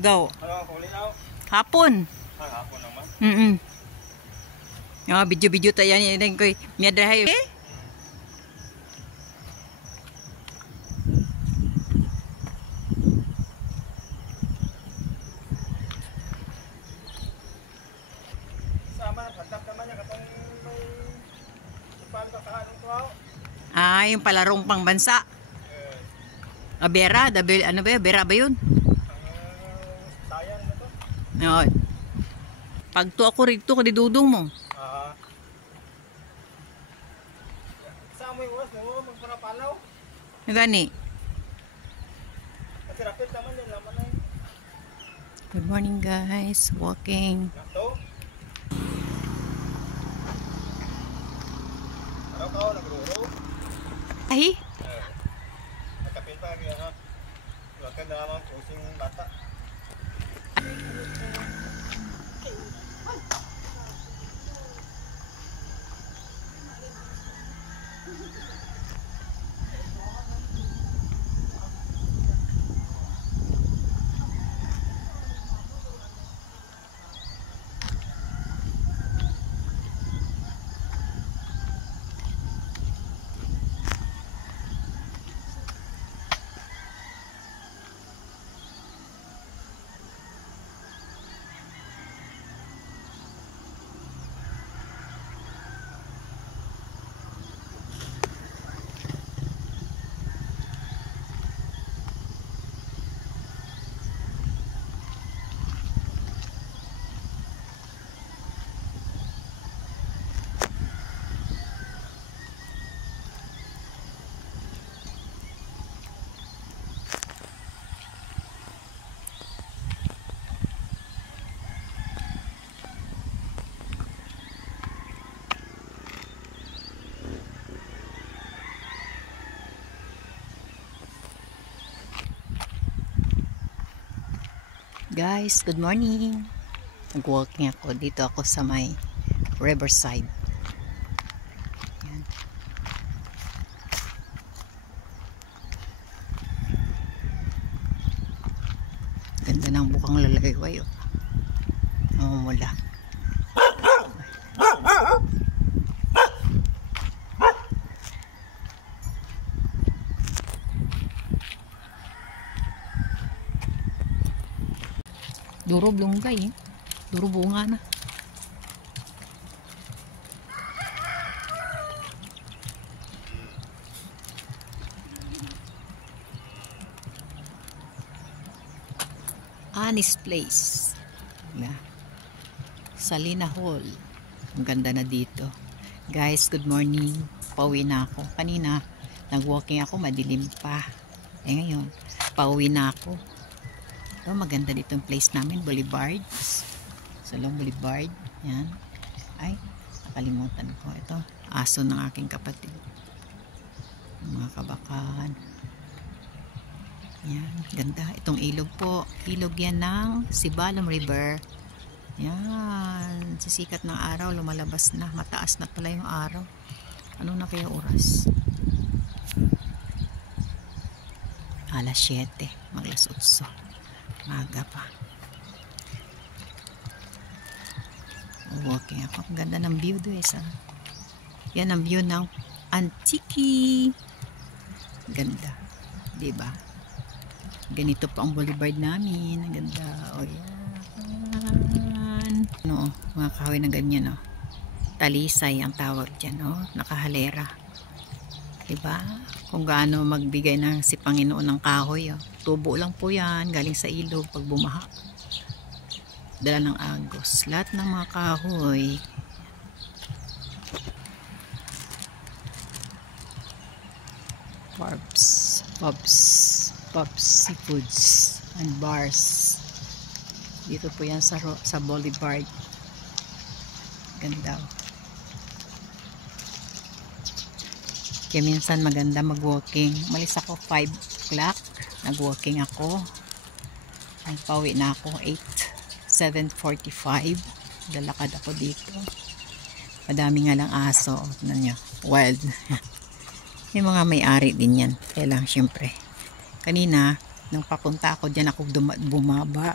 Ligaw. Ano ang kulinaw? Hapon. Hapon naman. Video-video tayo yan ko. Miya dahay. Sama na patap naman niya katong may ipan ka kaanong tuhaw. Yung palarong pangbansa. Bera, ano ba yun? Bera ba yun? Sayan na to. Oo. Pagto ako rito, kadidudong mo. Saan mo yung oras mo? Magparapalaw? Yung gani. Kasi rapid naman yun. Laman na yun. Good morning guys. Walking. Nakto? Araw ka ako nagruro? Ay? Nakapin pa kaya ha? Huwag ka na naman pusing bata. Guys, good morning. Nag-walking ako. Dito ako sa may riverside. Yan. Ganda ng bukang lalayway. Namumula. Duro blunggay Duro bunga na. Anis Place. Salina Hall. Ang ganda na dito. Guys, good morning. Pauwi na ako. Kanina, nag-walking ako, madilim pa. Ngayon, pauwi na ako. Maganda dito yung place namin, Boulevard. Salong Boulevard. Yan. Ay, nakalimutan ko. Ito, aso ng aking kapatid. Mga kabakan. Yan, ganda. Itong ilog po. Ilog yan ng Sibalom River. Yan. Sisikat ng araw, lumalabas na. Mataas na pala yung araw. Ano na kaya oras? Alas 7. Maglas 8. Maga pa. Walking ako. Ang ganda ng view doon. Yan ang view ng Antique. Ganda. Diba? Ganito pa ang boulevard namin. Ang ganda. O yan. No, mga kahoy na ganyan. No? Talisay ang tawag dyan. No? Nakahalera. Diba? Kung gaano magbigay ng si Panginoon ng kahoy. Oh. Tubo lang po yan. Galing sa ilog pag bumaha. Dala ng agos. Lahat ng mga kahoy. Pubs, seafoods, and bars. Dito po yan sa Boulevard. Ganda. Kaya minsan maganda mag-walking. Umalis ako 5 o'clock. Nag-walking ako. Ang pauwi na ako 7:45. Lalakad ako dito. Madami nga lang aso. Ano nyo? Wild. May mga may-ari din yan. Kaya lang syempre. Kanina, Nung papunta ako, dyan ako bumaba.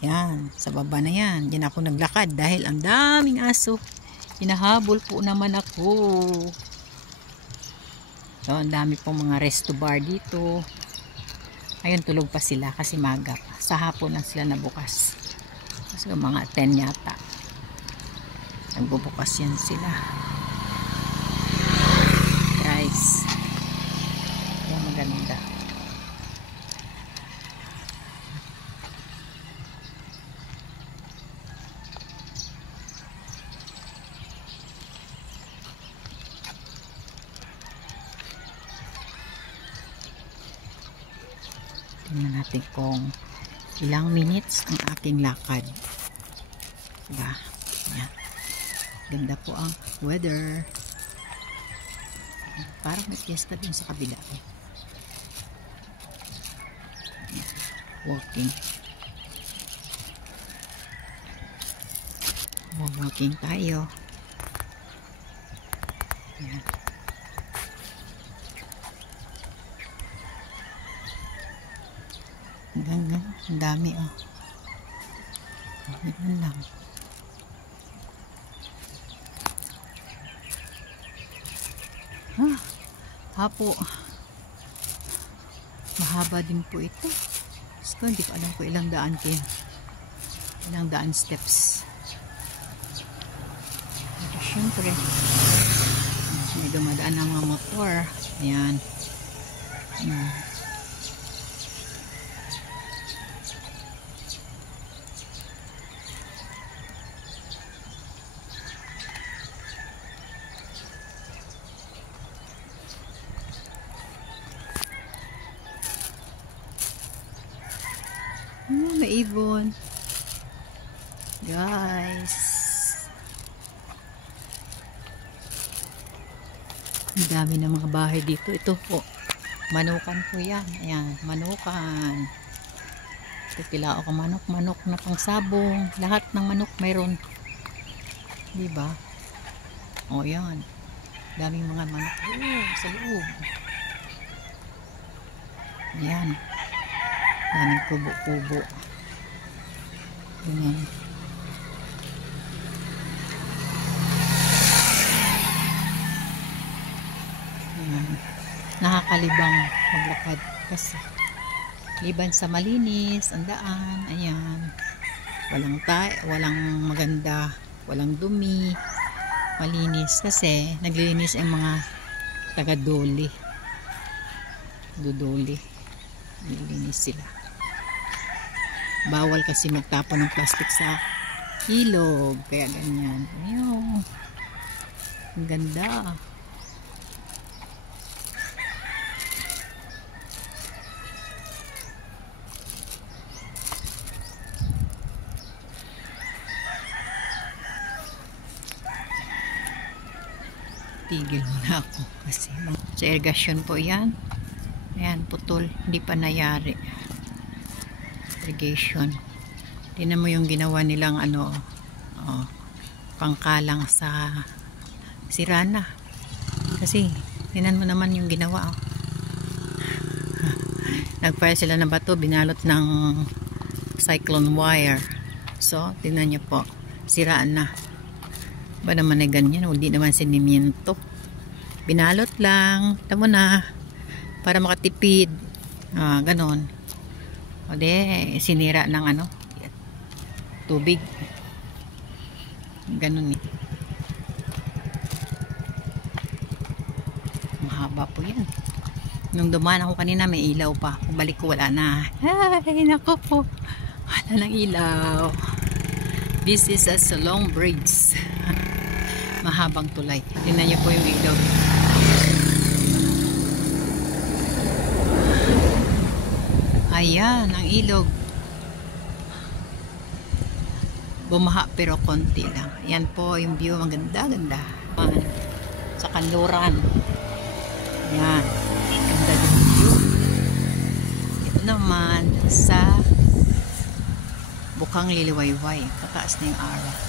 Yan, sa baba na yan. Dyan ako naglakad dahil ang daming aso. Hinahabol po naman ako. So, ang dami pong mga resto bar dito. Ayun, tulog pa sila kasi maga pa. Sa hapon lang sila nabukas. So, mga 10 yata. Nagbubukas yan sila. Guys. Yan, maganda. Tingnan natin kung ilang minutes ang aking lakad. Diba? Yan. Ganda po ang weather. Parang may fiesta din sa kabila. Walking. Walking tayo. Yan. Ang dami oh. Ganun lang. Hapo. Mahaba din po ito. So, hindi ko alam kung ilang daan kayo. Ilang daan steps. Pero syempre, may dumadaan ng mga motor. Ayan. May ibon. Guys. Ang dami ng mga bahay dito. Ito po. Manukan po yan. Ayan. Manukan. Ito pila ako manok. Manok na pang sabong. Lahat ng manok mayroon. Diba? O yan. Daming mga manok. Sa loob. Ayan. Daming kubo-kubo. Ayan. Ayan. Nakakalibang maglakad kasi liban sa malinis ang daan. Ayan. Walang maganda, walang dumi, malinis kasi naglilinis ang mga taga-doli. Dudoli. Naglilinis sila. Bawal kasi magtapon ng plastic sa ilog. Kaya ganyan. Ayun. Ang ganda. Tigil muna ako kasi sa irrigation po yan. Ayan, putol. Hindi pa nayari. Irrigation. Tingnan mo yung ginawa nilang ano, pangkalang sa sirana. Kasi, tingnan mo naman yung ginawa. Nagfire sila ng bato, binalot ng cyclone wire. So, tingnan nyo po. Siraan na. Ba naman ay ganyan? Hindi naman sinimiento. Binalot lang. Tamo na. Para makatipid. Ganon. O de, sinira ng ano, tubig. Ganon eh. Mahaba po yan. Nung dumaan ako kanina, may ilaw pa. Balik ko, wala na. Ay, nako po. Wala nang ilaw. This is a Solong Bridge. Mahabang tulay. Tingnan niyo po yung ilaw. Ayan, ang ilog. Bumaha pero konti lang. Ayan po yung view. Maganda-ganda. Sa kanluran. Ayan. Ganda din yung view. Ito naman sa Bukang Liliwayway. Kataas na yung araw.